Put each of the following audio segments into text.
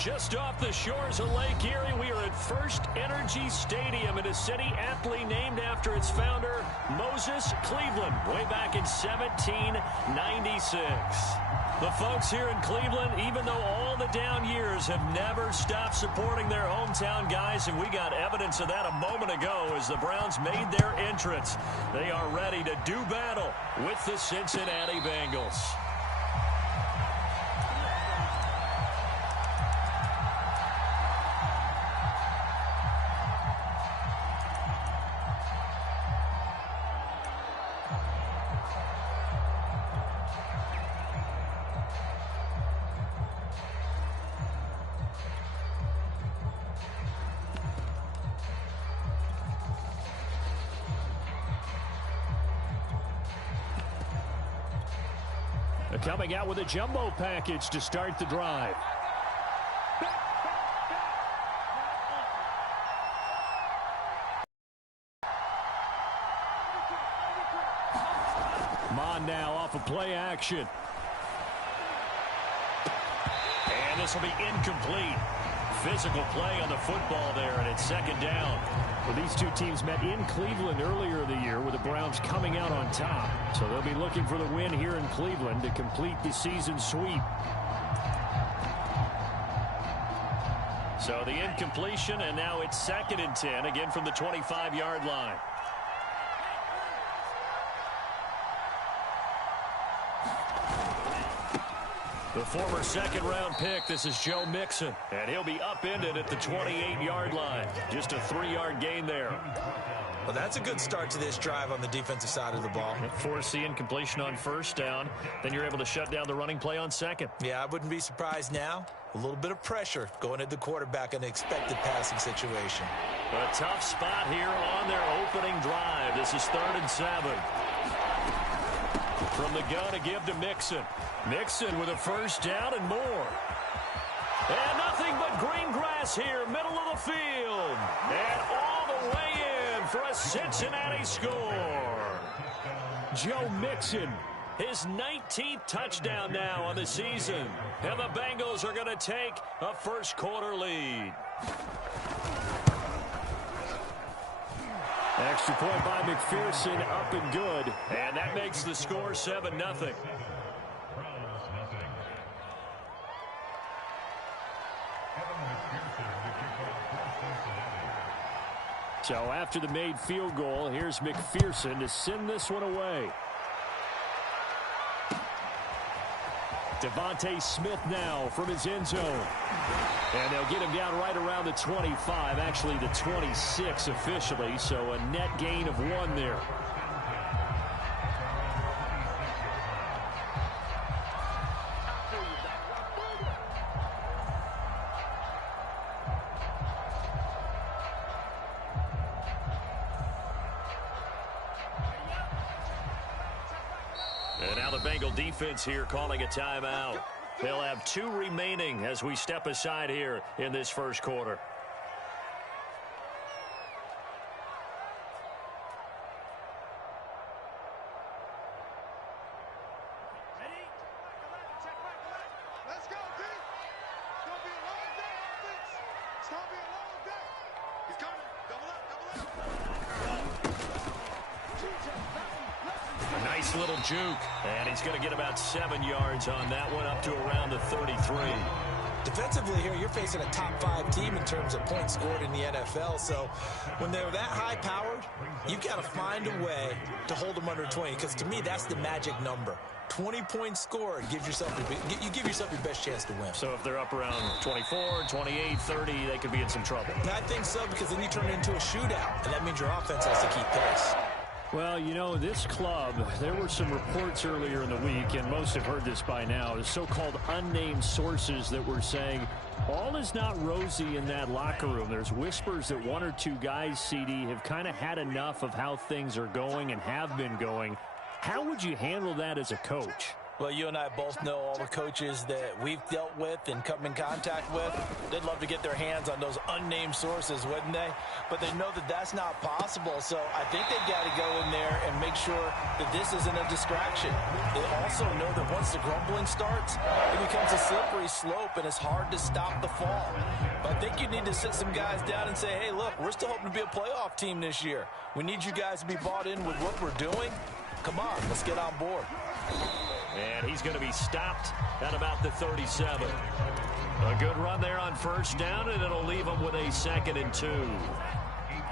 Just off the shores of Lake Erie, we are at First Energy Stadium in a city aptly named after its founder, Moses Cleveland, way back in 1796. The folks here in Cleveland, even though all the down years, have never stopped supporting their hometown guys, and we got evidence of that a moment ago as the Browns made their entrance. They are ready to do battle with the Cincinnati Bengals. Coming out with a jumbo package to start the drive. Mon now off of play action. And this will be incomplete. Physical play on the football there, and it's second down. Well, these two teams met in Cleveland earlier in the year with the Browns coming out on top. So they'll be looking for the win here in Cleveland to complete the season sweep. So the incompletion, and now it's 2nd and 10, again from the 25-yard line. The former second-round pick, this is Joe Mixon, and he'll be upended at the 28-yard line. Just a 3-yard gain there. Well, that's a good start to this drive on the defensive side of the ball. Force the incompletion on first down, then you're able to shut down the running play on second. Yeah, I wouldn't be surprised now. A little bit of pressure going at the quarterback in an expected passing situation. A tough spot here on their opening drive. This is 3rd and 7. From the gun to give to Mixon. Mixon with a first down and more. And nothing but green grass here, middle of the field. And all the way in for a Cincinnati score. Joe Mixon, his 19th touchdown now on the season. And the Bengals are going to take a first-quarter lead. Extra point by McPherson, up and good. And that makes the score 7-0. So after the made field goal, here's McPherson to send this one away. Devontae Smith now from his end zone. And they'll get him down right around the 25, actually the 26 officially, so a net gain of 1 there. And now the Bengal defense here calling a timeout. They'll have 2 remaining as we step aside here in this first quarter. Let's go, D. It's going to be a long day, offense. It's going to be a long day. He's coming. Double up, double up. A nice little juke, and he's going to get about 7 yards on that one, up to around the 33. Defensively here, you're facing a top-5 team in terms of points scored in the NFL. So when they're that high-powered, you've got to find a way to hold them under 20, because to me, that's the magic number. 20 points scored gives yourself you give yourself your best chance to win. So if they're up around 24, 28, 30, they could be in some trouble. I think so, because then you turn it into a shootout, and that means your offense has to keep pace. Well, you know, this club, there were some reports earlier in the week, and most have heard this by now, the so-called unnamed sources that were saying all is not rosy in that locker room. There's whispers that 1 or 2 guys, CD, have kind of had enough of how things are going and have been going. How would you handle that as a coach? Well, you and I both know all the coaches that we've dealt with and come in contact with. They'd love to get their hands on those unnamed sources, wouldn't they? But they know that that's not possible, so I think they've got to go in there and make sure that this isn't a distraction. They also know that once the grumbling starts, it becomes a slippery slope, and it's hard to stop the fall. But I think you need to sit some guys down and say, hey, look, we're still hoping to be a playoff team this year. We need you guys to be bought in with what we're doing. Come on, let's get on board. And he's going to be stopped at about the 37. A good run there on first down, and it'll leave him with a 2nd and 2.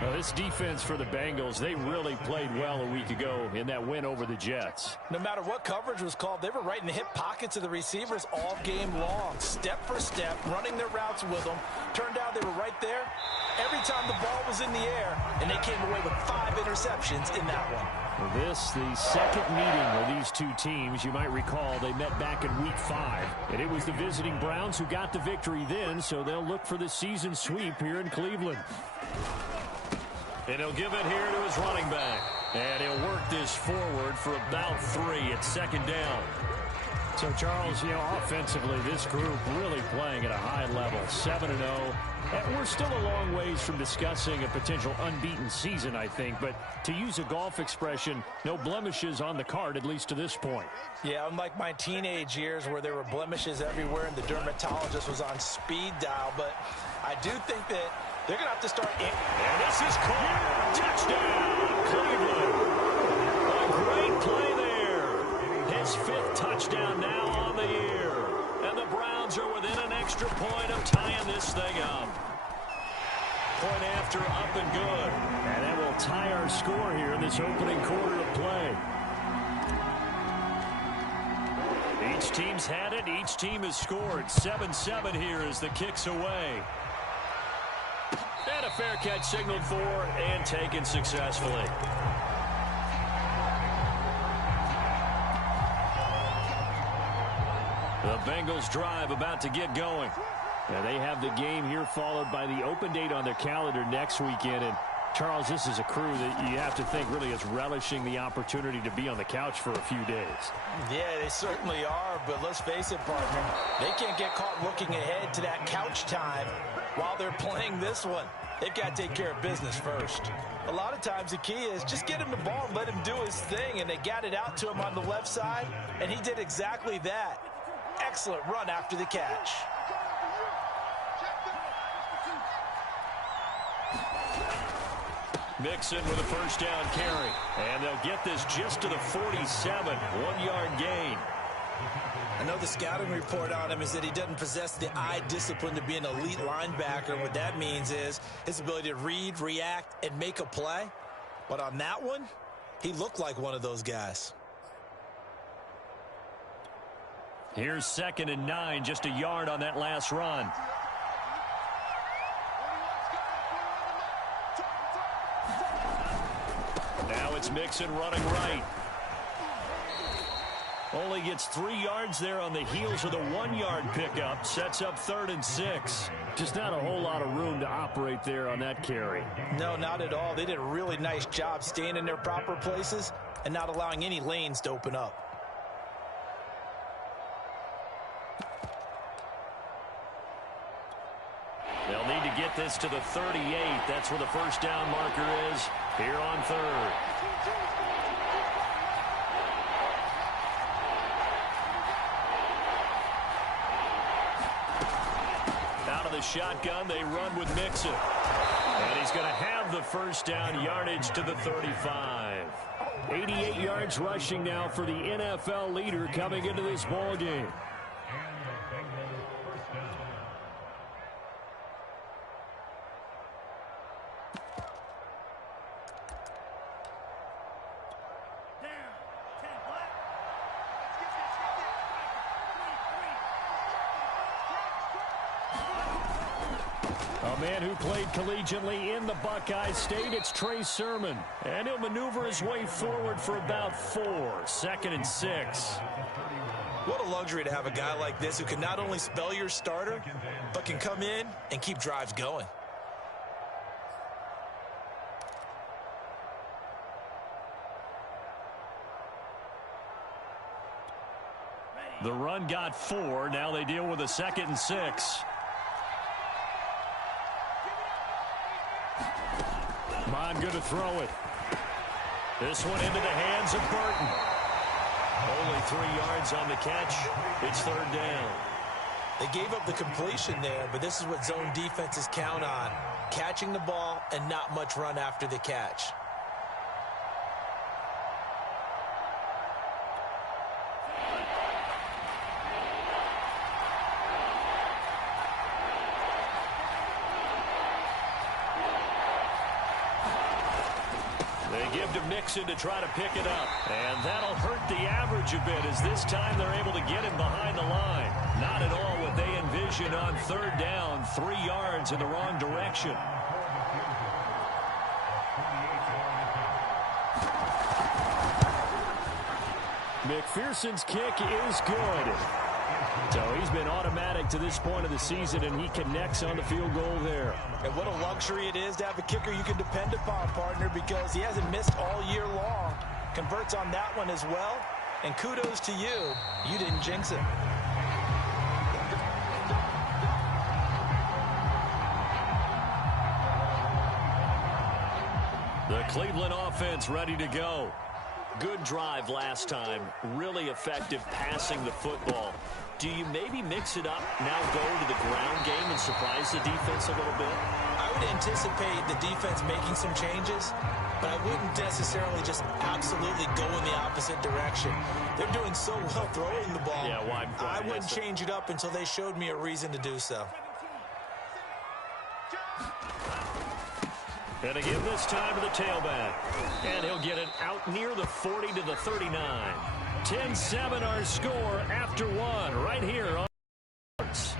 Well, this defense for the Bengals, they really played well a week ago in that win over the Jets. No matter what coverage was called, they were right in the hip pockets of the receivers all game long, step for step, running their routes with them. Turned out they were right there every time the ball was in the air, and they came away with 5 interceptions in that one. This, the second meeting of these two teams. You might recall they met back in Week 5. And it was the visiting Browns who got the victory then, so they'll look for the season sweep here in Cleveland. And he'll give it here to his running back. And he'll work this forward for about 3 at 2nd down. So, Charles, offensively, this group really playing at a high level, 7-0. And we're still a long ways from discussing a potential unbeaten season, I think. But to use a golf expression, no blemishes on the card, at least to this point. Yeah, unlike my teenage years where there were blemishes everywhere and the dermatologist was on speed dial. But I do think that they're going to have to start. And this is caught. Touchdown, Cleveland. A great play there. His 5th touchdown now on the year. And the Browns are within an extra point of tying this thing up. Point after, up and good. And that will tie our score here in this opening quarter of play. Each team's had it. Each team has scored. 7-7 here as the kick's away. And a fair catch signaled for and taken successfully. The Bengals drive about to get going. And they have the game here followed by the open date on their calendar next weekend. And Charles, this is a crew that you have to think really is relishing the opportunity to be on the couch for a few days. Yeah, they certainly are, but let's face it, partner. They can't get caught looking ahead to that couch time while they're playing this one. They've got to take care of business first. A lot of times the key is just get him the ball and let him do his thing, and they got it out to him on the left side, and he did exactly that. Excellent run after the catch. Mixon with a first down carry. And they'll get this just to the 47. 1-yard gain. I know the scouting report on him is that he doesn't possess the eye discipline to be an elite linebacker. What that means is his ability to read, react, and make a play. But on that one, he looked like one of those guys. Here's 2nd and 9, just a yard on that last run. Now it's Mixon running right. Only gets 3 yards there on the heels of the 1-yard pickup. Sets up 3rd and 6. Just not a whole lot of room to operate there on that carry. No, not at all. They did a really nice job staying in their proper places and not allowing any lanes to open up. They'll need to get this to the 38. That's where the first down marker is here on 3rd. Out of the shotgun, they run with Mixon. And he's going to have the first down, yardage to the 35. 88 yards rushing now for the NFL leader coming into this ball game. A man who played collegiately in the Buckeye State, it's Trey Sermon. And he'll maneuver his way forward for about 4. 2nd and 6. What a luxury to have a guy like this who can not only spell your starter, but can come in and keep drives going. The run got 4. Now they deal with a 2nd and 6. Mond going to throw it. This one into the hands of Burton. Only 3 yards on the catch. It's 3rd down. They gave up the completion there, but this is what zone defenses count on. Catching the ball and not much run after the catch. They give to Mixon to try to pick it up. And that'll hurt the average a bit as this time they're able to get him behind the line. Not at all what they envisioned on 3rd down. 3 yards in the wrong direction. McPherson's kick is good. So he's been automatic to this point of the season, and he connects on the field goal there. And what a luxury it is to have a kicker you can depend upon, partner, because he hasn't missed all year long. Converts on that one as well. And kudos to you. You didn't jinx it. The Cleveland offense ready to go. Good drive last time. Really effective passing the football. Do you maybe mix it up, now go to the ground game and surprise the defense a little bit? I would anticipate the defense making some changes, but I wouldn't necessarily just absolutely go in the opposite direction. They're doing so well throwing the ball. Yeah, well, I wouldn't change it up until they showed me a reason to do so. And to give this time to the tailback. And he'll get it out near the 40 to the 39. 10-7 our score after 1 right here on Sports.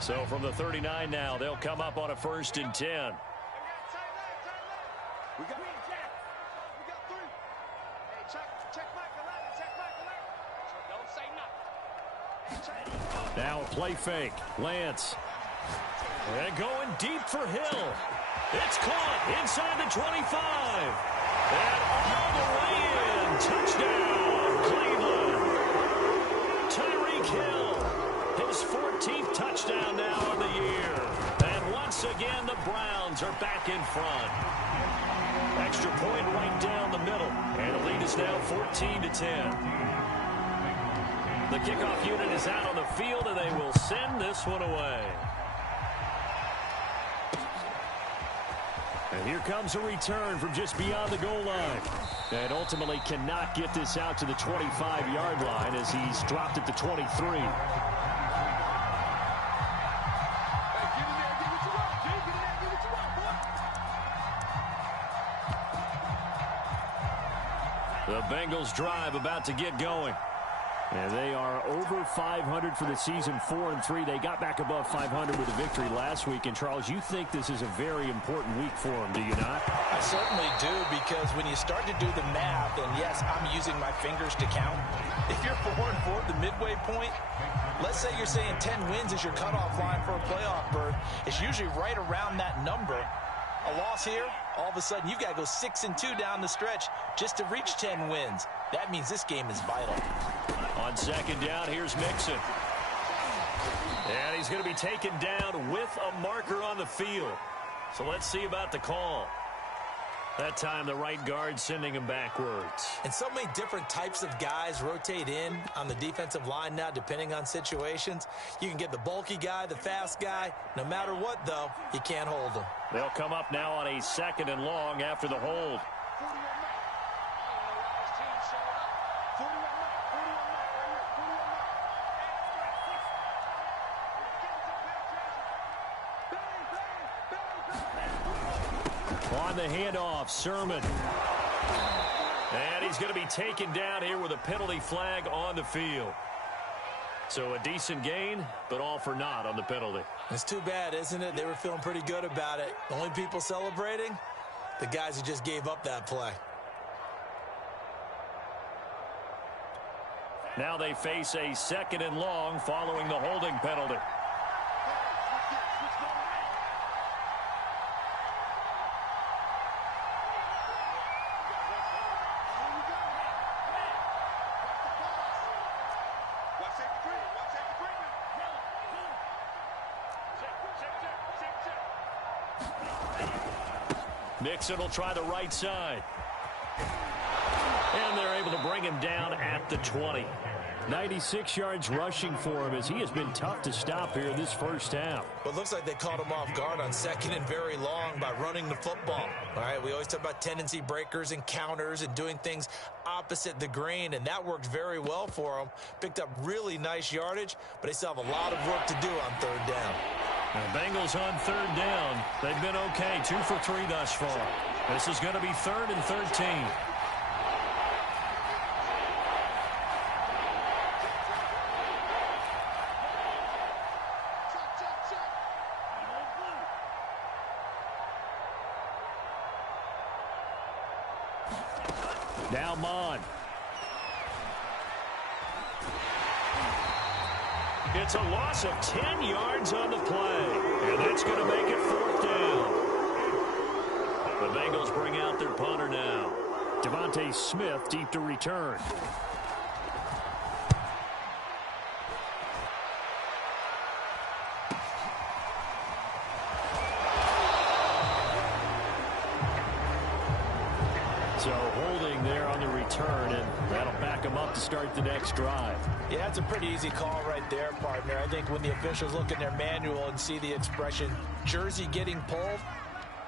So from the 39 now, they'll come up on a 1st and 10. We got 3. Hey, check Michael out. Check Michael out. Don't say nothing. Now a play fake. Lance. And going deep for Hill. It's caught inside the 25. And all the way in. Touchdown, Cleveland. Tyreek Hill. His 14th touchdown now of the year. And once again, the Browns are back in front. Extra point right down the middle. And the lead is now 14-10. The kickoff unit is out on the field, and they will send this one away. And here comes a return from just beyond the goal line. And ultimately cannot get this out to the 25-yard line as he's dropped at the 23. The Bengals drive about to get going. And they are over 500 for the season, 4-3. They got back above 500 with a victory last week. And, Charles, you think this is a very important week for them, do you not? I certainly do, because when you start to do the math, and yes, I'm using my fingers to count. If you're 4-4 at the midway point, let's say you're saying 10 wins is your cutoff line for a playoff berth. It's usually right around that number. A loss here, all of a sudden you've got to go 6-2 down the stretch just to reach 10 wins. That means this game is vital. On 2nd down, here's Mixon. And he's going to be taken down with a marker on the field. So let's see about the call. That time the right guard sending him backwards. And so many different types of guys rotate in on the defensive line now, depending on situations. You can get the bulky guy, the fast guy. No matter what, though, you can't hold him. They'll come up now on a 2nd and long after the hold. On the handoff, Sermon. And he's going to be taken down here with a penalty flag on the field. So a decent gain, but all for naught on the penalty. It's too bad, isn't it? They were feeling pretty good about it. The only people celebrating, the guys who just gave up that play. Now they face a 2nd and long following the holding penalty. Mixon will try the right side. And they're able to bring him down at the 20. 96 yards rushing for him as he has been tough to stop here this first half. Well, it looks like they caught him off guard on second and very long by running the football. All right, we always talk about tendency breakers and counters and doing things opposite the grain, and that worked very well for him. Picked up really nice yardage, but they still have a lot of work to do on third down. The Bengals on third down. They've been okay, 2 for 3 thus far. This is going to be 3rd and 13. Now Mon. It's a loss of 10 yards on the play. And that's going to make it 4th down. The Bengals bring out their punter now. Devontae Smith deep to return. So holding there on the return, and that'll back them up to start the next drive. Yeah, that's a pretty easy call right there, partner. I think when the officials look in their manual and see the expression jersey getting pulled,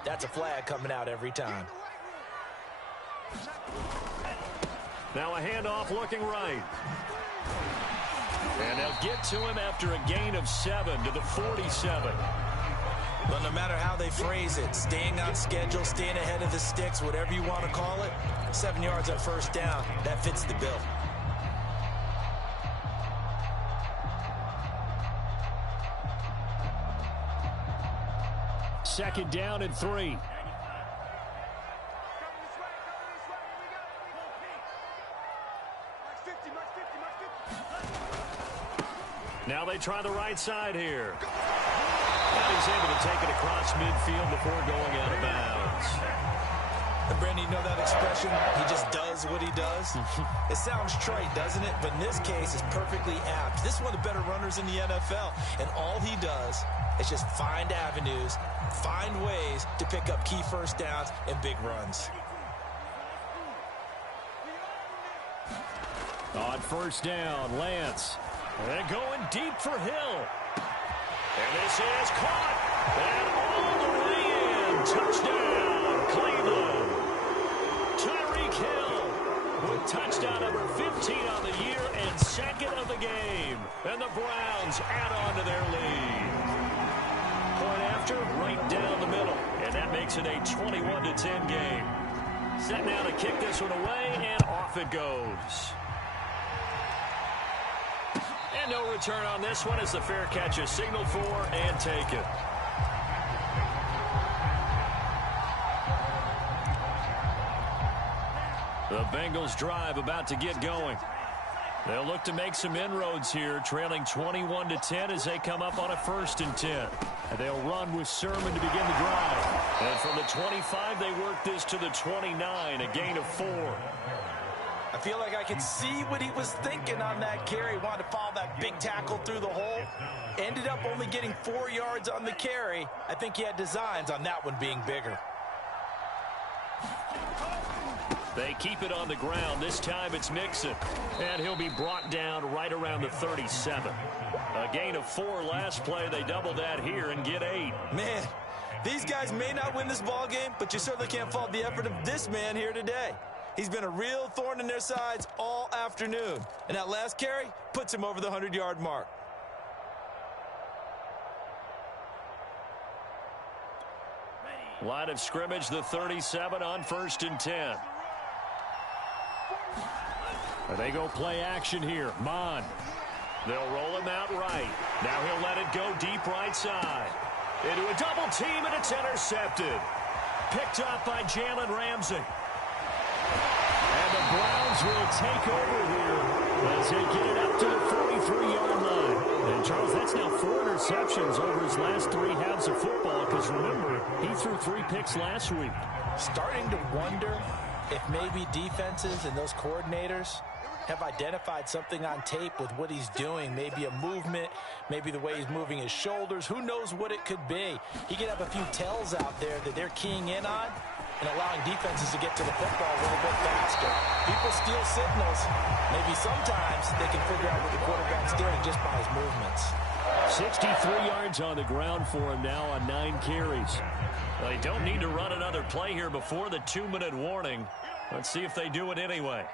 that's a flag coming out every time. Now a handoff looking right. And they'll get to him after a gain of 7 to the 47. But no matter how they phrase it, staying on schedule, staying ahead of the sticks, whatever you want to call it, 7 yards on first down, that fits the bill. Second down and 3. Now they try the right side here. And he's able to take it across midfield before going out of bounds. And Brandon, you know that expression? He just does what he does. It sounds trite, doesn't it? But in this case, it's perfectly apt. This is one of the better runners in the NFL. And all he does is just find avenues, find ways to pick up key first downs and big runs. On first down, Lance. And going deep for Hill. And this is caught. And all the way in. Touchdown, Cleveland. Tyreek Hill with touchdown number 15 on the year and second of the game. And the Browns add on to their lead. Point after, right down the middle. And that makes it a 21-10 game. Set now to kick this one away, and off it goes. And no return on this one as the fair catch is signaled for and taken. The Bengals drive about to get going. They'll look to make some inroads here, trailing 21-10 as they come up on a 1st and 10. And they'll run with Sermon to begin the drive. And from the 25, they work this to the 29, a gain of 4. I feel like I can see what he was thinking on that carry. Wanted to follow that big tackle through the hole. Ended up only getting 4 yards on the carry. I think he had designs on that one being bigger. They keep it on the ground. This time it's Mixon. And he'll be brought down right around the 37. A gain of 4 last play. They double that here and get 8. Man, these guys may not win this ball game, but you certainly can't fault the effort of this man here today. He's been a real thorn in their sides all afternoon. And that last carry puts him over the 100-yard mark. Line of scrimmage, the 37 on 1st and 10. They go play action here. Mon. They'll roll him out right. Now he'll let it go deep right side. Into a double team, and it's intercepted. Picked up by Jalen Ramsey. And the Browns will take over here as they get it up to the 43-yard line. And, Charles, that's now 4 interceptions over his last 3 halves of football because, remember, he threw 3 picks last week. Starting to wonder if maybe defenses and those coordinators have identified something on tape with what he's doing. Maybe a movement, maybe the way he's moving his shoulders. Who knows what it could be? He could have a few tells out there that they're keying in on. and allowing defenses to get to the football a little bit faster. People steal signals. Maybe sometimes they can figure out what the quarterback's doing just by his movements. 63 yards on the ground for him now on 9 carries. Well, they don't need to run another play here before the 2-minute warning. Let's see if they do it anyway.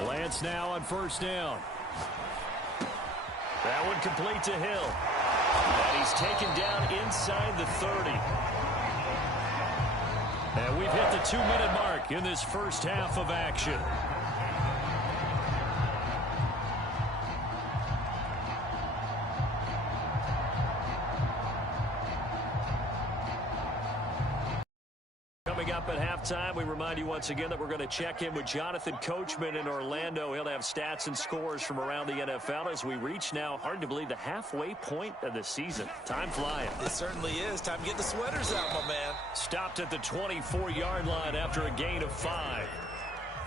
Lance now on first down. That one complete to Hill. And he's taken down inside the 30. And we've hit the 2-minute mark in this first half of action. Coming up at halftime, we remind you once again that we're going to check in with Jonathan Coachman in Orlando. He'll have stats and scores from around the NFL as we reach now, hard to believe, the halfway point of the season. Time flying. It certainly is. Time to get the sweaters out, my man. Stopped at the 24-yard line after a gain of 5.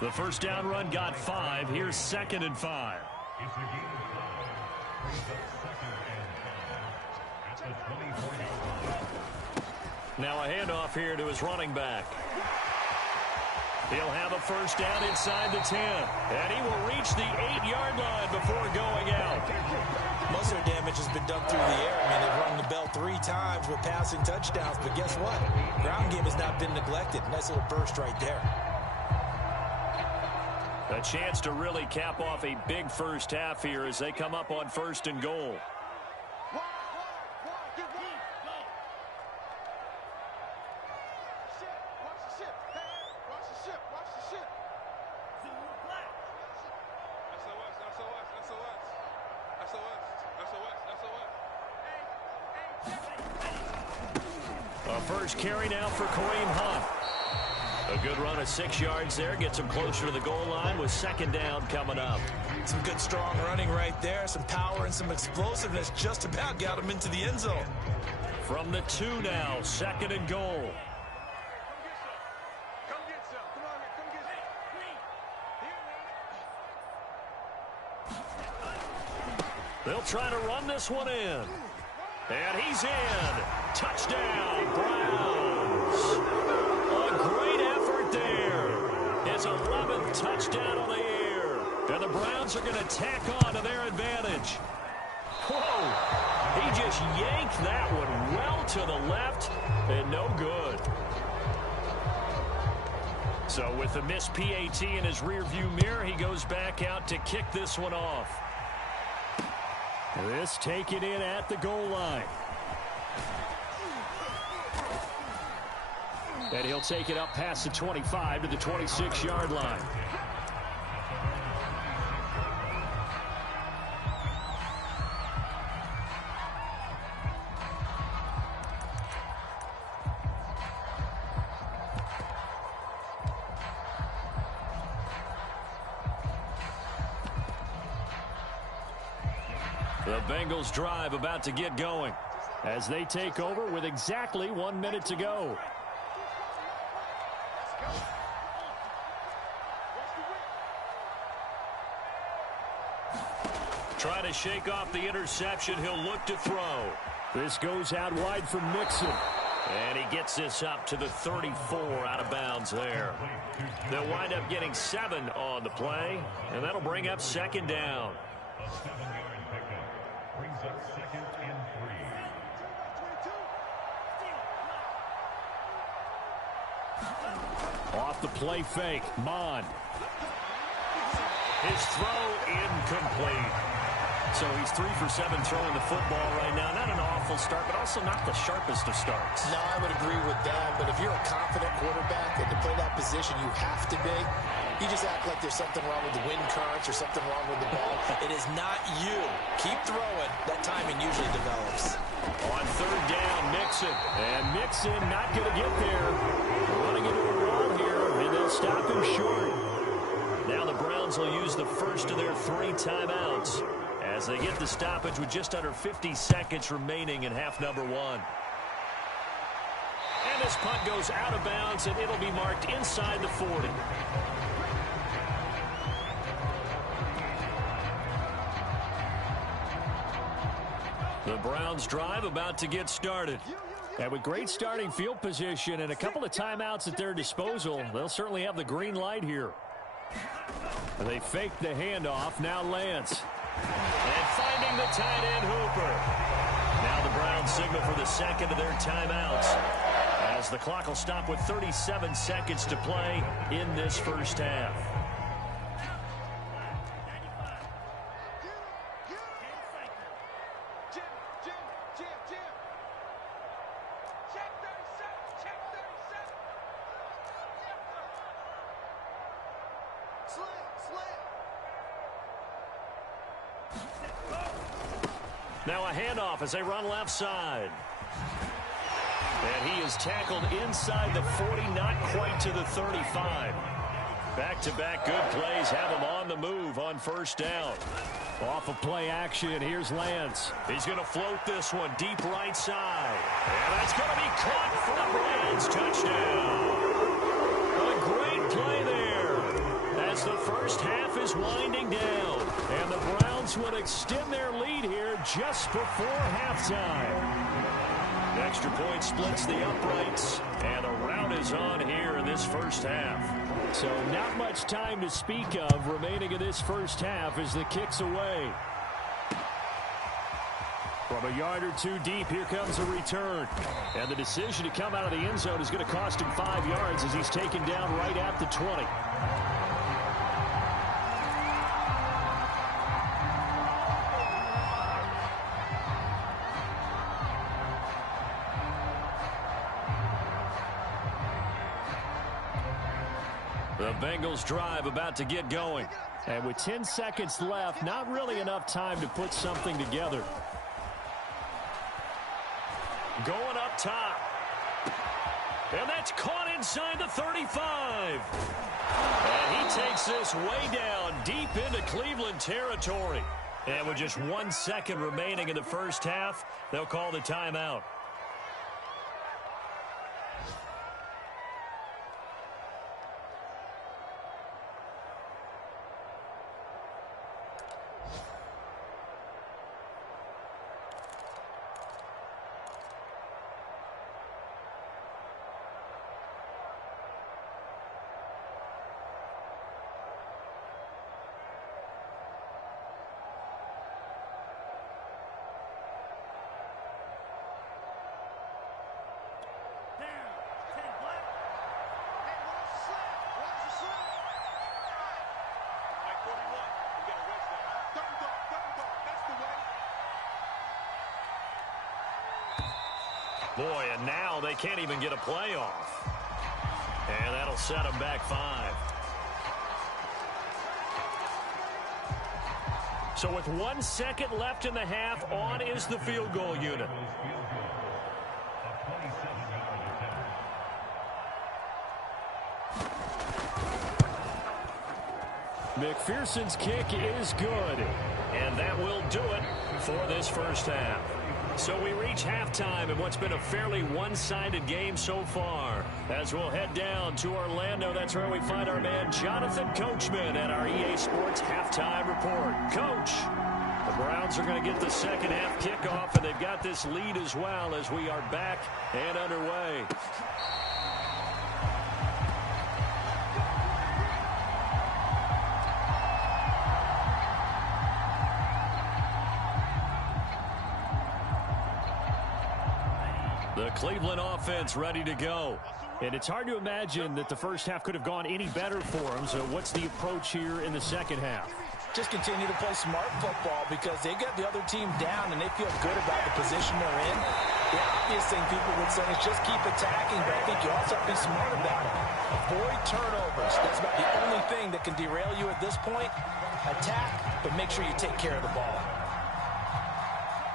The first down run got 5. Here's 2nd and 5. Now a handoff here to his running back. He'll have a first down inside the 10. And he will reach the 8-yard line before going out. Most of their damage has been done through the air. I mean, they've rung the bell 3 times with passing touchdowns. But guess what? Ground game has not been neglected. Nice little burst right there. A chance to really cap off a big first half here as they come up on 1st and goal. First carry now for Kareem Hunt. A good run of 6 yards there. Gets him closer to the goal line with 2nd down coming up. Some good, strong running right there. Some power and some explosiveness just about got him into the end zone. From the 2 now, 2nd and goal. They'll try to run this one in. And he's in. Touchdown, Browns. A great effort there. His 11th touchdown on the year. And the Browns are going to tack on to their advantage. Whoa. He just yanked that one well to the left and no good. So with the missed PAT in his rearview mirror, he goes back out to kick this one off. This taken in at the goal line. And he'll take it up past the 25 to the 26-yard line. The Bengals drive about to get going as they take over with exactly 1 minute to go. Trying to shake off the interception. He'll look to throw. This goes out wide from Mixon. And he gets this up to the 34 out of bounds there. They'll wind up getting 7 on the play, and that'll bring up 2nd down. A 7-yard pickup brings up 2nd and 3. Off the play fake, Mon. His throw incomplete. So he's 3 for 7 throwing the football right now. Not an awful start, but also not the sharpest of starts. No, I would agree with that. But if you're a confident quarterback and to play that position, you have to be. You just act like there's something wrong with the wind currents or something wrong with the ball. It is not you. Keep throwing. That timing usually develops. On 3rd down, Mixon. And Mixon not going to get there. Running into a wall here, and they'll stop him short. Now the Browns will use the first of their 3 timeouts as they get the stoppage with just under 50 seconds remaining in half number 1. And this punt goes out of bounds, and it'll be marked inside the 40. The Browns drive about to get started. And with great starting field position and a couple of timeouts at their disposal, they'll certainly have the green light here. They fake the handoff. Now Lance. And finding the tight end Hooper. Now the Browns signal for the second of their timeouts, as the clock will stop with 37 seconds to play in this first half. Now a handoff as they run left side. And he is tackled inside the 40, not quite to the 35. Back-to-back good plays have him on the move on first down. Off of play action, here's Lance. He's going to float this one deep right side. And that's going to be caught for the Browns. Touchdown. A great play there as the first half is winding down. And the Browns will extend their lead here just before halftime. The extra point splits the uprights, and a rout is on here in this first half. So not much time to speak of remaining in this first half as the kick's away. From a yard or two deep, here comes a return. And the decision to come out of the end zone is going to cost him 5 yards as he's taken down right at the 20. The Bengals drive about to get going. And with 10 seconds left, not really enough time to put something together. Going up top. And that's caught inside the 35. And he takes this way down deep into Cleveland territory. And with just 1 second remaining in the first half, they'll call the timeout. Boy, and now they can't even get a play off. And that'll set them back 5. So with 1 second left in the half, on is the field goal unit. McPherson's kick is good. And that will do it for this first half. So we reach halftime in what's been a fairly one-sided game so far. As we'll head down to Orlando, that's where we find our man Jonathan Coachman at our EA Sports Halftime Report. Coach, the Browns are going to get the second half kickoff, and they've got this lead as well as we are back and underway. The Cleveland offense ready to go. And it's hard to imagine that the first half could have gone any better for them. So what's the approach here in the second half? Just continue to play smart football because they get the other team down and they feel good about the position they're in. The obvious thing people would say is just keep attacking, but I think you also have to be smart about it. Avoid turnovers. That's about the only thing that can derail you at this point. Attack, but make sure you take care of the ball.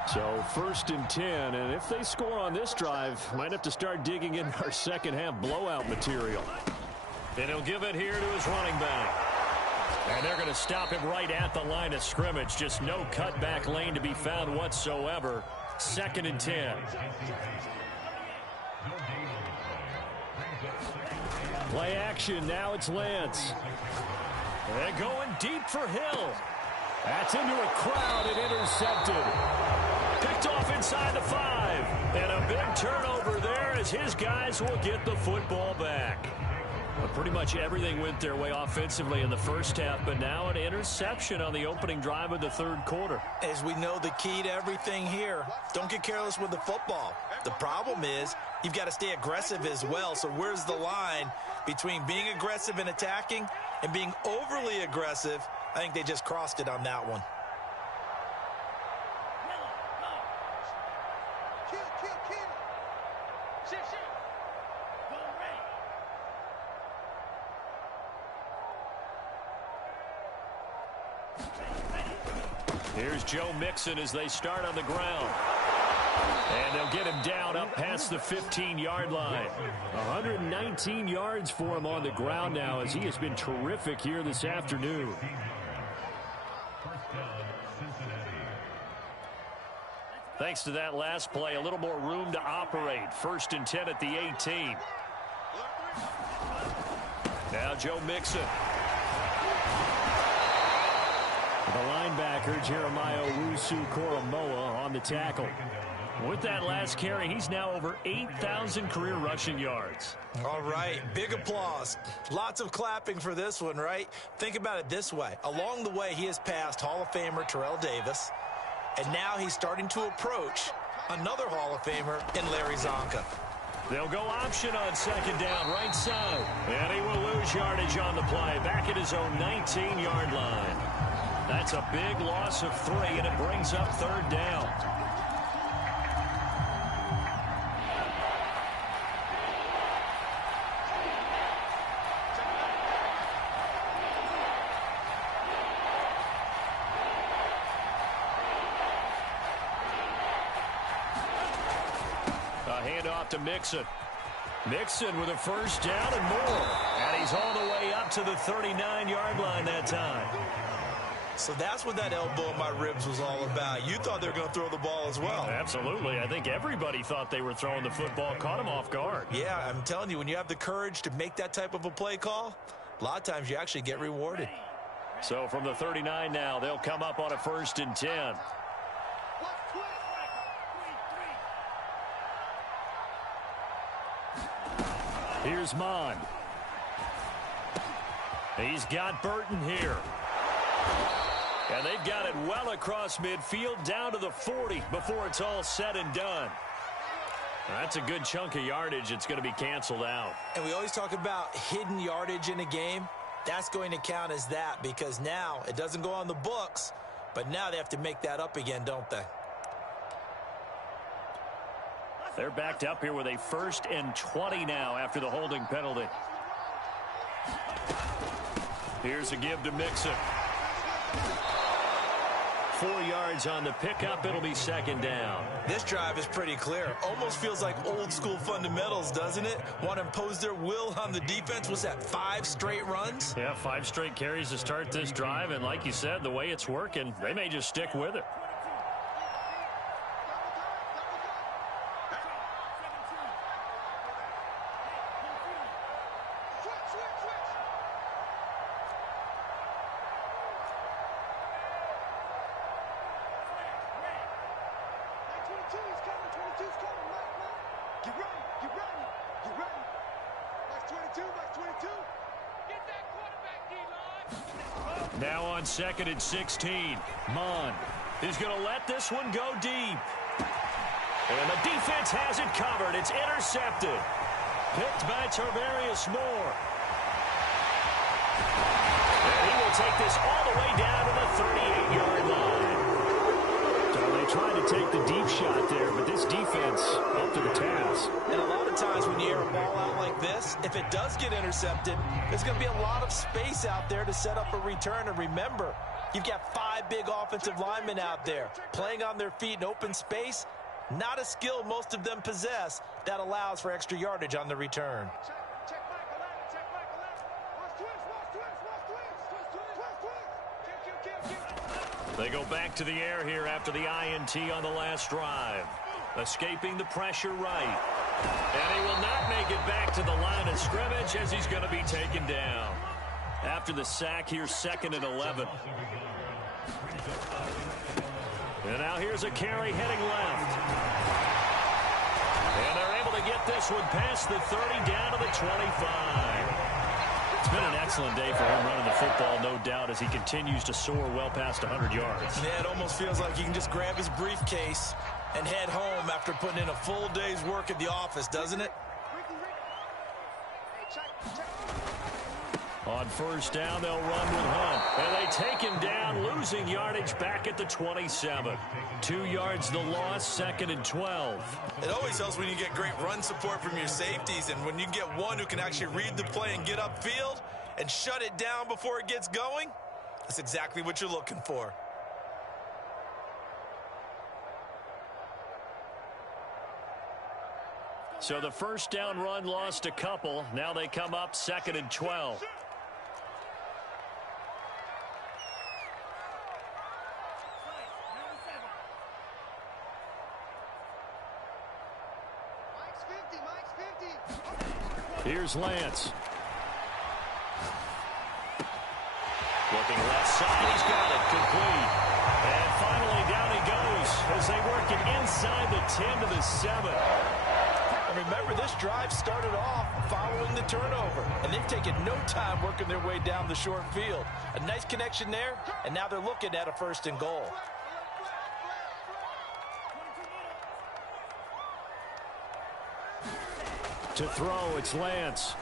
So 1st and 10, and if they score on this drive, might have to start digging in our second half blowout material. And he'll give it here to his running back. And they're going to stop him right at the line of scrimmage. Just no cutback lane to be found whatsoever. 2nd and 10. Play action, now it's Lance. And going deep for Hill. That's into a crowd and intercepted. Picked off inside the 5. And a big turnover there as his guys will get the football back. But pretty much everything went their way offensively in the first half, but now an interception on the opening drive of the third quarter. As we know, the key to everything here, don't get careless with the football. The problem is you've got to stay aggressive as well. So where's the line between being aggressive and attacking and being overly aggressive? I think they just crossed it on that one. Here's Joe Mixon as they start on the ground. And they'll get him down up past the 15-yard line. 119 yards for him on the ground now as he has been terrific here this afternoon. Thanks to that last play, a little more room to operate. 1st and 10 at the 18. Now Joe Mixon. The linebacker, Jeremiah Owusu-Koramoah, on the tackle. With that last carry, he's now over 8,000 career rushing yards. All right, big applause. Lots of clapping for this one, right? Think about it this way. Along the way, he has passed Hall of Famer Terrell Davis, and now he's starting to approach another Hall of Famer in Larry Zonka. They'll go option on 2nd down, right side. And he will lose yardage on the play, back at his own 19-yard line. That's a big loss of 3, and it brings up 3rd down. A handoff to Mixon. Mixon with a 1st down and more. And he's all the way up to the 39-yard line that time. So that's what that elbow in my ribs was all about. You thought they were going to throw the ball as well. Absolutely. I think everybody thought they were throwing the football, caught him off guard. Yeah, I'm telling you, when you have the courage to make that type of a play call, a lot of times you actually get rewarded. So from the 39 now, they'll come up on a 1st and 10. Here's Mond. He's got Burton here. And they've got it well across midfield down to the 40 before it's all said and done. That's a good chunk of yardage. It's going to be canceled out. And we always talk about hidden yardage in a game. That's going to count as that because now it doesn't go on the books, but now they have to make that up again, don't they? They're backed up here with a 1st and 20 now after the holding penalty. Here's a give to Mixon. 4 yards on the pickup. It'll be 2nd down. This drive is pretty clear. Almost feels like old school fundamentals, doesn't it? Want to impose their will on the defense. Was that 5 straight runs? Yeah, 5 straight carries to start this drive. And like you said, the way it's working, they may just stick with it. Now on 2nd and 16. Mond is going to let this one go deep. And the defense has it covered. It's intercepted. Picked by Tarvarius Moore. And he will take this all the way down to the 38-yard line. So they tried to take the deep shot there, but this defense up to the task. And a lot of times when you air a ball out like this, if it does get intercepted, there's going to be a lot of space out there to set up a return. And remember, you've got 5 big offensive linemen out there playing on their feet in open space. Not a skill most of them possess that allows for extra yardage on the return. They go back to the air here after the INT on the last drive. Escaping the pressure right. And he will not make it back to the line of scrimmage as he's going to be taken down. After the sack, here's 2nd and 11. And now here's a carry heading left. And they're able to get this one past the 30 down to the 25. It's been an excellent day for him running the football, no doubt, as he continues to soar well past 100 yards. Yeah, it almost feels like he can just grab his briefcase and head home after putting in a full day's work at the office, doesn't it? On first down, they'll run with Hunt. And they take him down, losing yardage back at the 27. 2 yards the loss, 2nd and 12. It always helps when you get great run support from your safeties, and when you get one who can actually read the play and get upfield and shut it down before it gets going, that's exactly what you're looking for. So the first down run lost a couple. Now they come up 2nd and 12. Here's Lance. Looking left side, he's got it, complete. And finally down he goes as they work it inside the 10 to the 7. And remember, this drive started off following the turnover, and they've taken no time working their way down the short field. A nice connection there, and now they're looking at a 1st and goal. To throw, it's Lance.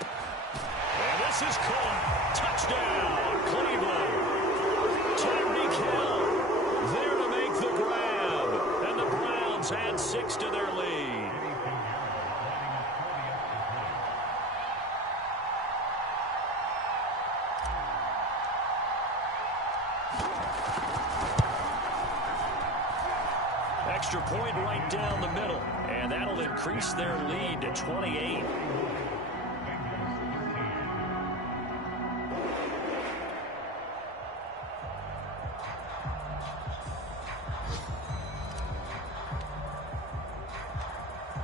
And this is caught. Touchdown, Cleveland. Tyreek Hill there to make the grab. And the Browns add 6 to their lead. Extra point right down the middle. And that'll increase their lead to 28.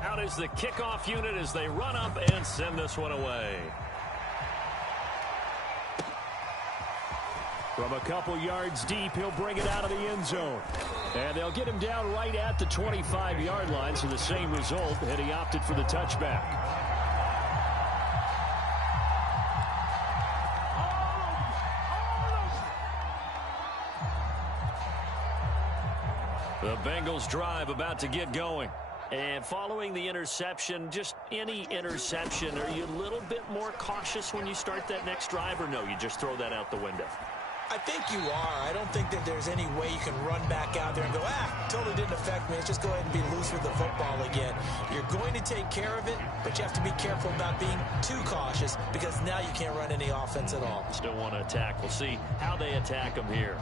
Out is the kickoff unit as they run up and send this one away. From a couple yards deep, he'll bring it out of the end zone. And they'll get him down right at the 25-yard line, so the same result, and he opted for the touchback. The Bengals drive about to get going. And following the interception, just any interception, are you a little bit more cautious when you start that next drive, or no, you just throw that out the window? I think you are. I don't think that there's any way you can run back out there and go, totally didn't affect me. Let's just go ahead and be loose with the football again. You're going to take care of it, but you have to be careful about being too cautious because now you can't run any offense at all. Still want to attack. We'll see how they attack them here.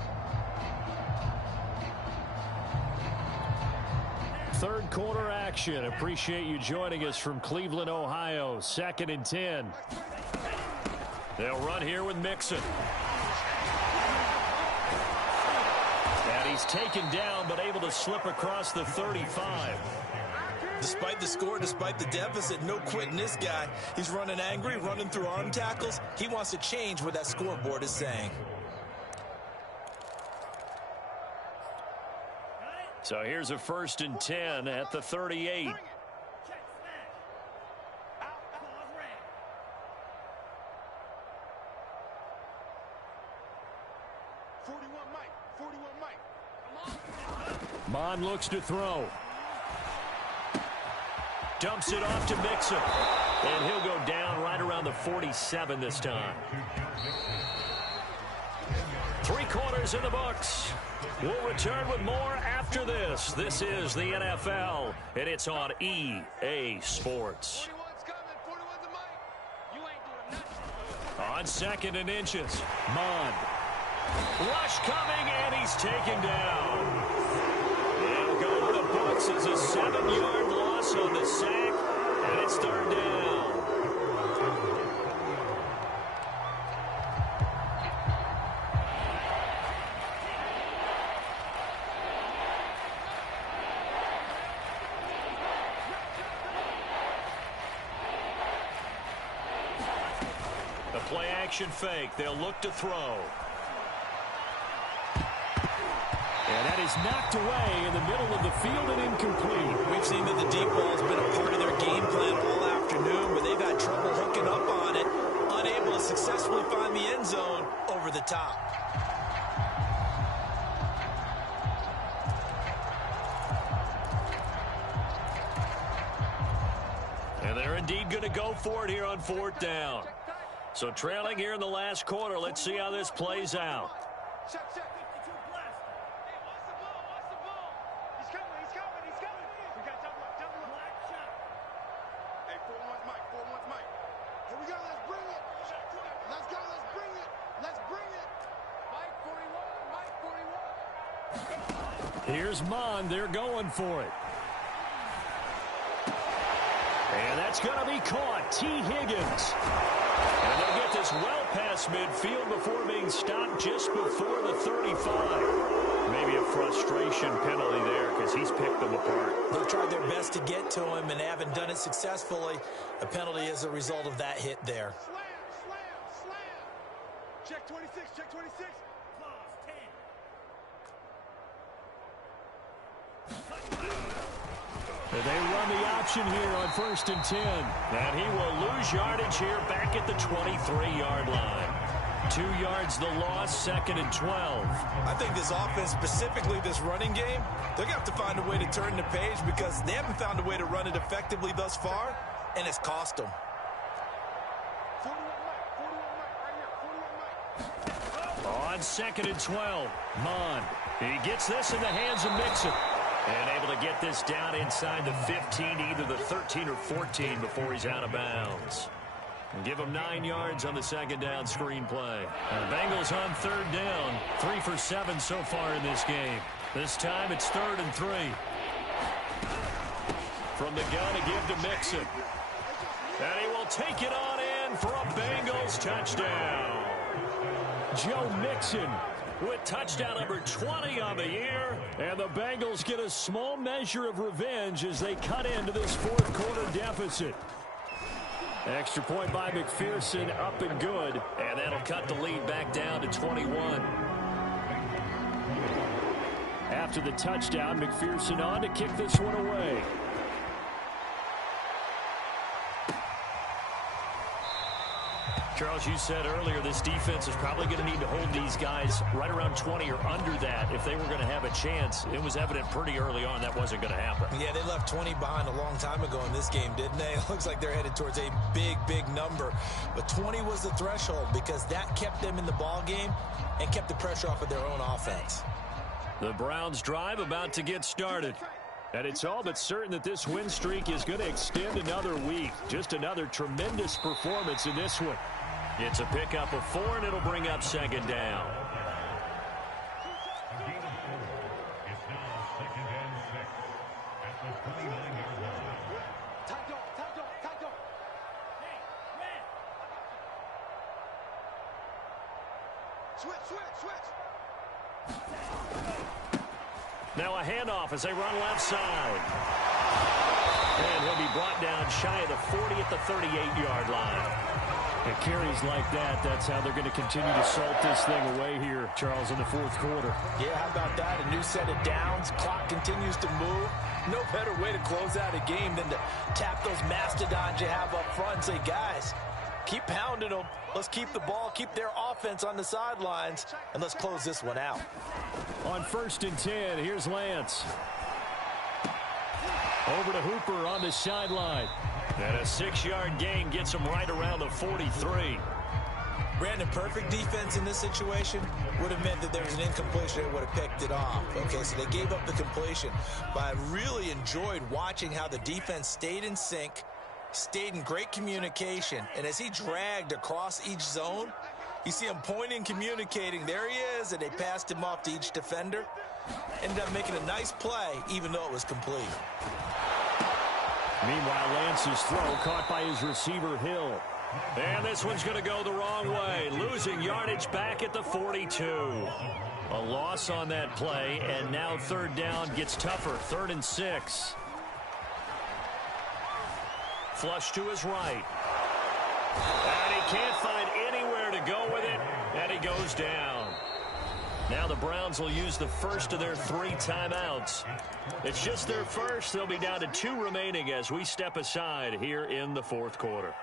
Third quarter action. Appreciate you joining us from Cleveland, Ohio. 2nd and 10. They'll run here with Mixon. And he's taken down, but able to slip across the 35. Despite the score, despite the deficit, no quitting this guy. He's running angry, running through arm tackles. He wants to change what that scoreboard is saying. So here's a 1st and 10 at the 38. Mond looks to throw. Dumps it off to Mixon. And he'll go down right around the 47 this time. 3 quarters in the books. We'll return with more after this. This is the NFL, and it's on EA Sports. On 2nd and inches, Mond. Rush coming, and he's taken down. He'll go to the books as a 7-yard loss on the sack, and it's 3rd down. The play action fake. They'll look to throw. And that is knocked away in the middle of the field and incomplete. We've seen that the deep ball has been a part of their game plan all afternoon, but they've had trouble hooking up on it, unable to successfully find the end zone over the top. And they're indeed going to go for it here on 4th down. So trailing here in the last quarter, let's see how this plays out. Check, check. Hey, watch the ball, watch the ball. He's coming, he's coming, he's coming. We got double up, double up. Black shot. Hey, 4-1's Mike, 4-1's Mike. Here we go, let's bring it. Let's go, let's bring it. Let's bring it. Mike 41, Mike 41. Here's Mond. They're going for it. And that's going to be caught. T. Higgins. And they'll get this well past midfield before being stopped just before the 35. Maybe a frustration penalty there because he's picked them apart. They've tried their best to get to him and haven't done it successfully. A penalty as a result of that hit there. Slam, slam, slam. Check 26, check 26. They run the option here on 1st and 10. And he will lose yardage here back at the 23-yard line. 2 yards the loss, 2nd and 12. I think this offense, specifically this running game, they're going to have to find a way to turn the page because they haven't found a way to run it effectively thus far, and it's cost them. 41 Mike, right here, 41 Mike. On 2nd and 12, Mond. He gets this in the hands of Mixon. And able to get this down inside the 15, either the 13 or 14 before he's out of bounds. And give him 9 yards on the 2nd down screen play. And the Bengals on 3rd down. 3 for 7 so far in this game. This time it's 3rd and 3. From the gun to give to Mixon. And he will take it on in for a Bengals touchdown. Joe Mixon with touchdown number 20 on the year. And the Bengals get a small measure of revenge as they cut into this 4th quarter deficit. Extra point by McPherson, up and good. And that'll cut the lead back down to 21. After the touchdown, McPherson on to kick this one away. Charles, you said earlier this defense is probably going to need to hold these guys right around 20 or under that if they were going to have a chance. It was evident pretty early on that wasn't going to happen. Yeah, they left 20 behind a long time ago in this game, didn't they? It looks like they're headed towards a big, big number. But 20 was the threshold because that kept them in the ball game and kept the pressure off of their own offense. The Browns drive about to get started. And it's all but certain that this win streak is going to extend another week. Just another tremendous performance in this one. It's a pickup of 4, and it'll bring up 2nd down. It's now 2nd and 6 at the 29-yard line. Tight dog, tight dog, tight dog. Switch, switch, switch. Now a handoff as they run left side. And he'll be brought down shy of the 40 at the 38-yard line. It carries like that. That's how they're going to continue to salt this thing away here, Charles, in the 4th quarter. Yeah, how about that? A new set of downs. Clock continues to move. No better way to close out a game than to tap those mastodons you have up front and say, guys, keep pounding them. Let's keep the ball, keep their offense on the sidelines, and let's close this one out. On 1st and 10, here's Lance. Over to Hooper on the sideline. And a 6-yard gain gets him right around the 43. Brandon, perfect defense in this situation would have meant that there was an incompletion that would have picked it off. Okay, so they gave up the completion. But I really enjoyed watching how the defense stayed in sync, stayed in great communication. And as he dragged across each zone, you see him pointing, communicating. There he is, and they passed him off to each defender. Ended up making a nice play, even though it was complete. Meanwhile, Lance's throw caught by his receiver, Hill. And this one's going to go the wrong way, losing yardage back at the 42. A loss on that play, and now 3rd down gets tougher, 3rd and 6. Flush to his right. And he can't find anywhere to go with it, and he goes down. Now the Browns will use the first of their 3 timeouts. It's just their first. They'll be down to 2 remaining as we step aside here in the 4th quarter.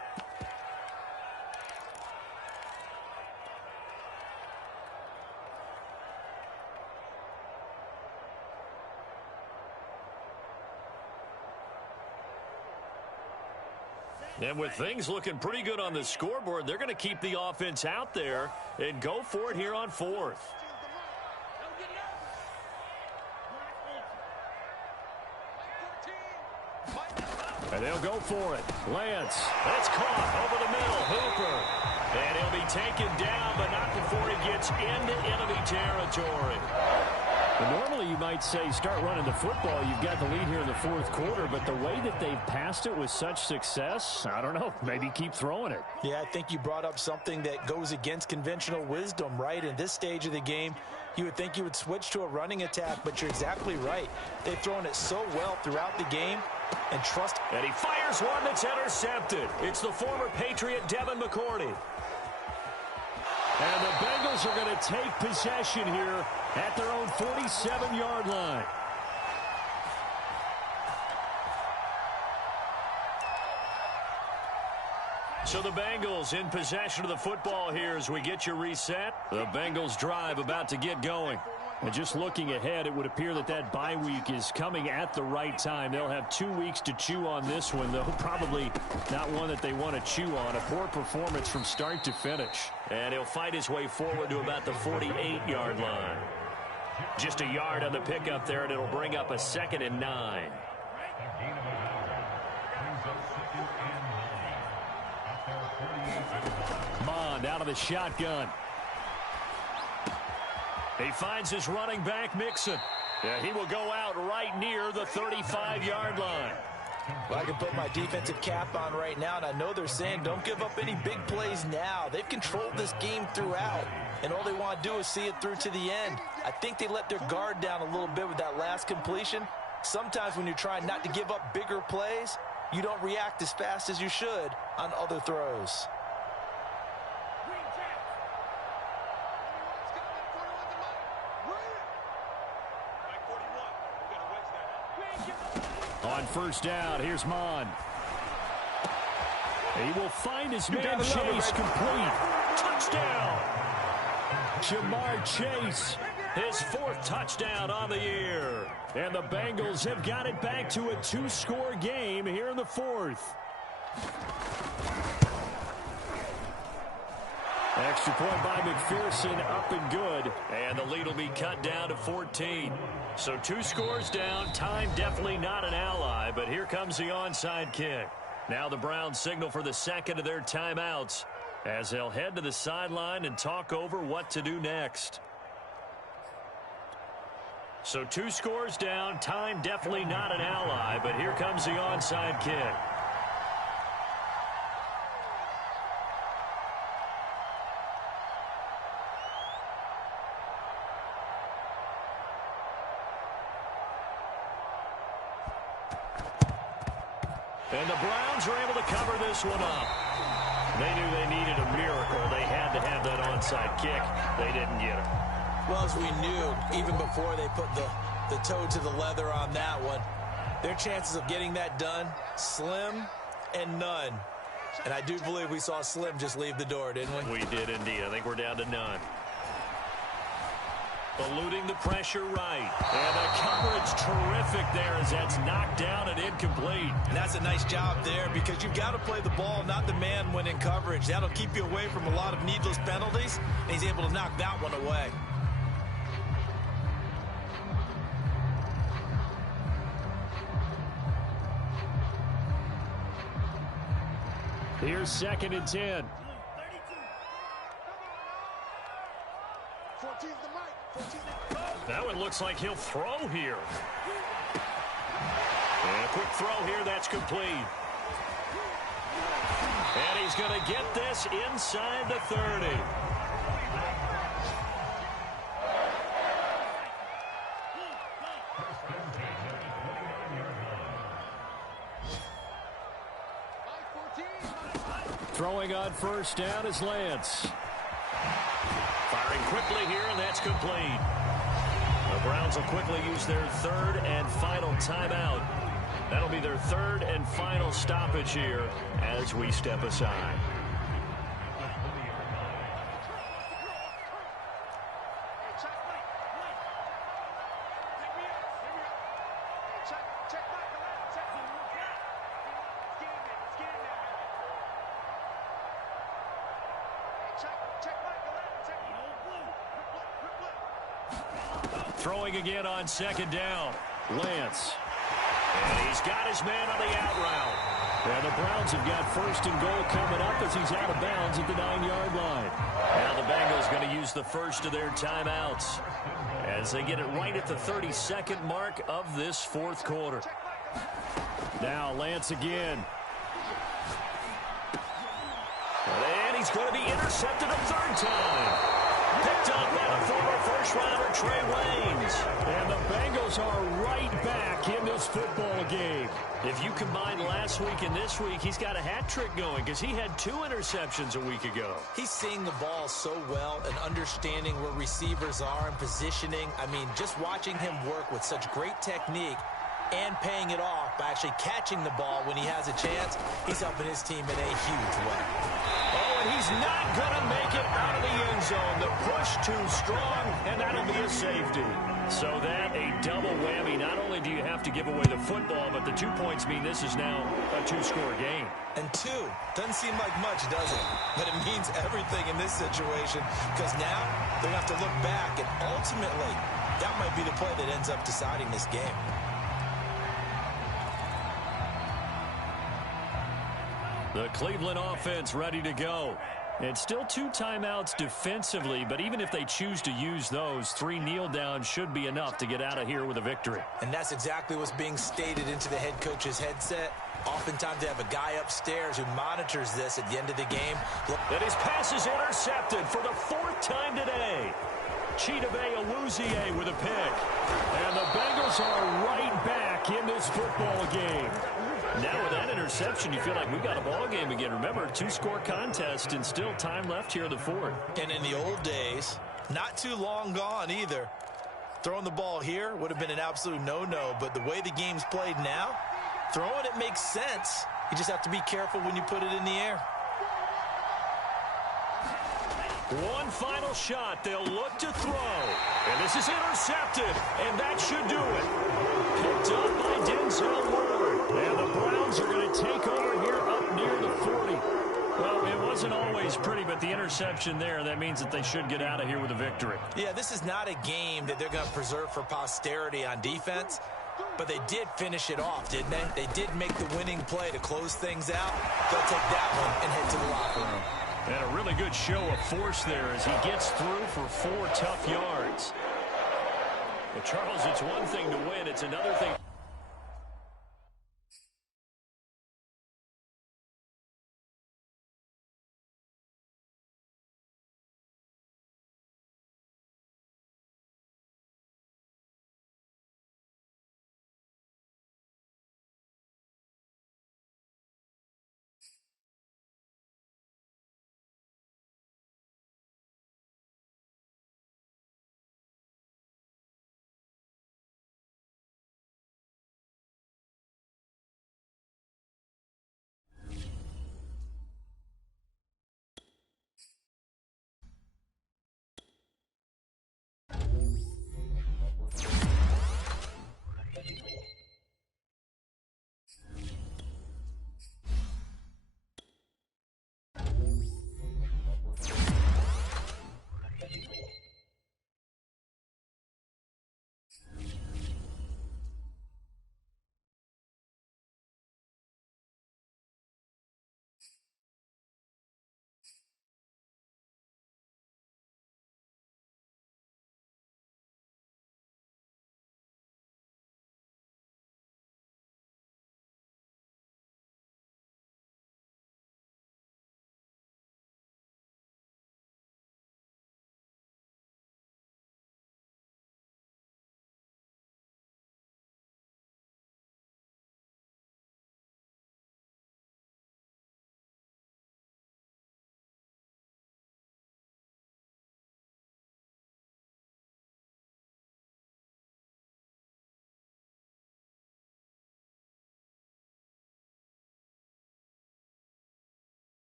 And with things looking pretty good on the scoreboard, they're going to keep the offense out there and go for it here on 4th. And they'll go for it. Lance. That's caught over the middle. Hooper. And he'll be taken down, but not before he gets into enemy territory. But normally you might say start running the football. You've got the lead here in the 4th quarter, but the way that they've passed it with such success, I don't know, maybe keep throwing it. Yeah, I think you brought up something that goes against conventional wisdom, right? In this stage of the game, you would think you would switch to a running attack, but you're exactly right. They've thrown it so well throughout the game and trust. And he fires one that's intercepted. It's the former Patriot Devin McCourty. And the Bengals are going to take possession here at their own 47-yard line. So the Bengals in possession of the football here as we get you reset. The Bengals drive about to get going. And just looking ahead, it would appear that that bye week is coming at the right time. They'll have 2 weeks to chew on this one, though. Probably not one that they want to chew on. A poor performance from start to finish. And he'll fight his way forward to about the 48-yard line. Just a yard on the pickup there, and it'll bring up a 2nd and 9. Mond out of the shotgun. He finds his running back, Mixon. Yeah, he will go out right near the 35-yard line. Well, I can put my defensive cap on right now, and I know they're saying don't give up any big plays now. They've controlled this game throughout, and all they want to do is see it through to the end. I think they let their guard down a little bit with that last completion. Sometimes when you're trying not to give up bigger plays, you don't react as fast as you should on other throws. On first down, here's Mond. He will find his man Chase complete. Touchdown! Jamar Chase. His 4th touchdown on the year. And the Bengals have got it back to a 2-score game here in the 4th. Extra point by McPherson, up and good. And the lead will be cut down to 14. So 2 scores down. Time definitely not an ally, but here comes the onside kick. Now the Browns signal for the 2nd of their timeouts as they'll head to the sideline and talk over what to do next. So 2 scores down. Time definitely not an ally, but here comes the onside kick. And the Browns are able to cover this one up. They knew they needed a miracle. They had to have that onside kick. They didn't get it. Well, as we knew, even before they put the toe to the leather on that one, their chances of getting that done, slim and none. And I do believe we saw Slim just leave the door, didn't we? We did indeed. I think we're down to none. Eluding the pressure right. And the coverage terrific there as that's knocked down and incomplete. And that's a nice job there because you've got to play the ball, not the man when in coverage. That'll keep you away from a lot of needless penalties, and he's able to knock that one away. Here's 2nd and 10. 14's the mic. That one looks like he'll throw here. And a quick throw here, that's complete. And he's going to get this inside the 30. Throwing on first down is Lance. Firing quickly here, and that's complete. The Browns will quickly use their third and final timeout. That'll be their third and final stoppage here as we step aside. Throwing again on second down. Lance. And he's got his man on the out route. And the Browns have got first and goal coming up as he's out of bounds at the 9-yard line. Now the Bengals going to use the first of their timeouts as they get it right at the 32nd mark of this fourth quarter. Now Lance again. And he's going to be intercepted a third time. Picked up by the former first-rounder Trey Waynes. And the Bengals are right back in this football game. If you combine last week and this week, he's got a hat trick going because he had 2 interceptions a week ago. He's seeing the ball so well and understanding where receivers are and positioning. I mean, just watching him work with such great technique and paying it off by actually catching the ball when he has a chance, he's helping his team in a huge way. Oh, and he's not going to make it out of the end zone. The push too strong, and that'll be a safety. So that, a double whammy. Not only do you have to give away the football, but the 2 points mean this is now a 2-score game. And 2 doesn't seem like much, does it? But it means everything in this situation because now they're going to have to look back, and ultimately, that might be the play that ends up deciding this game. The Cleveland offense ready to go. And still 2 timeouts defensively, but even if they choose to use those, 3 kneel downs should be enough to get out of here with a victory. And that's exactly what's being stated into the head coach's headset. Oftentimes they have a guy upstairs who monitors this at the end of the game. And his pass is intercepted for the 4th time today. Chidobe Awuzie with a pick. And the Bengals are right back in this football game. Now with that interception, you feel like we got a ball game again. Remember, 2-score contest and still time left here in the 4th. And in the old days, not too long gone either, throwing the ball here would have been an absolute no-no. But the way the game's played now, throwing it makes sense. You just have to be careful when you put it in the air. One final shot. They'll look to throw. And this is intercepted. And that should do it. Picked up by Denzel Ward. And the Browns are going to take over here up near the 40. Well, it wasn't always pretty, but the interception there, that means that they should get out of here with a victory. Yeah, this is not a game that they're going to preserve for posterity on defense. But they did finish it off, didn't they? They did make the winning play to close things out. They'll take that one and head to the locker room. And a really good show of force there as he gets through for 4 tough yards. But Charles, it's one thing to win. It's another thing.